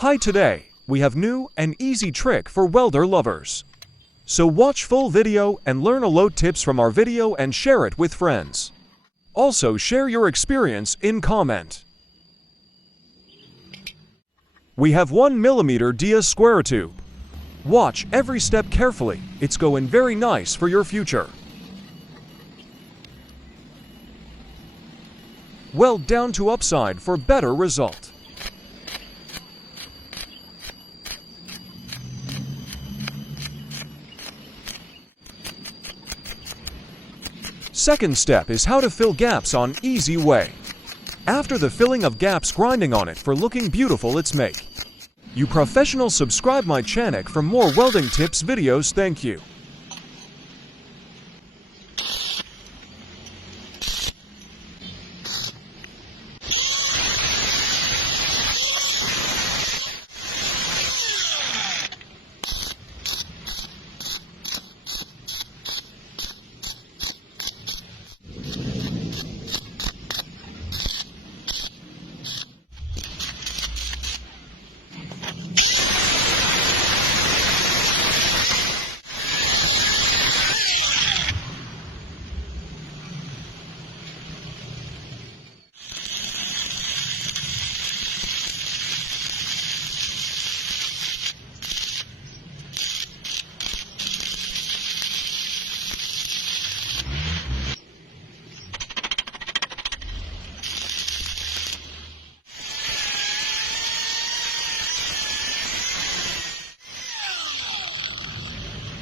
Hi, today we have new and easy trick for welder lovers. So watch full video and learn a load tips from our video and share it with friends. Also share your experience in comment. We have 1mm dia square tube. Watch every step carefully, it's going very nice for your future. Weld down to upside for better result. Second step is how to fill gaps on easy way. After the filling of gaps, grinding on it for looking beautiful it's make. You professionals subscribe my channel for more welding tips videos. Thank you.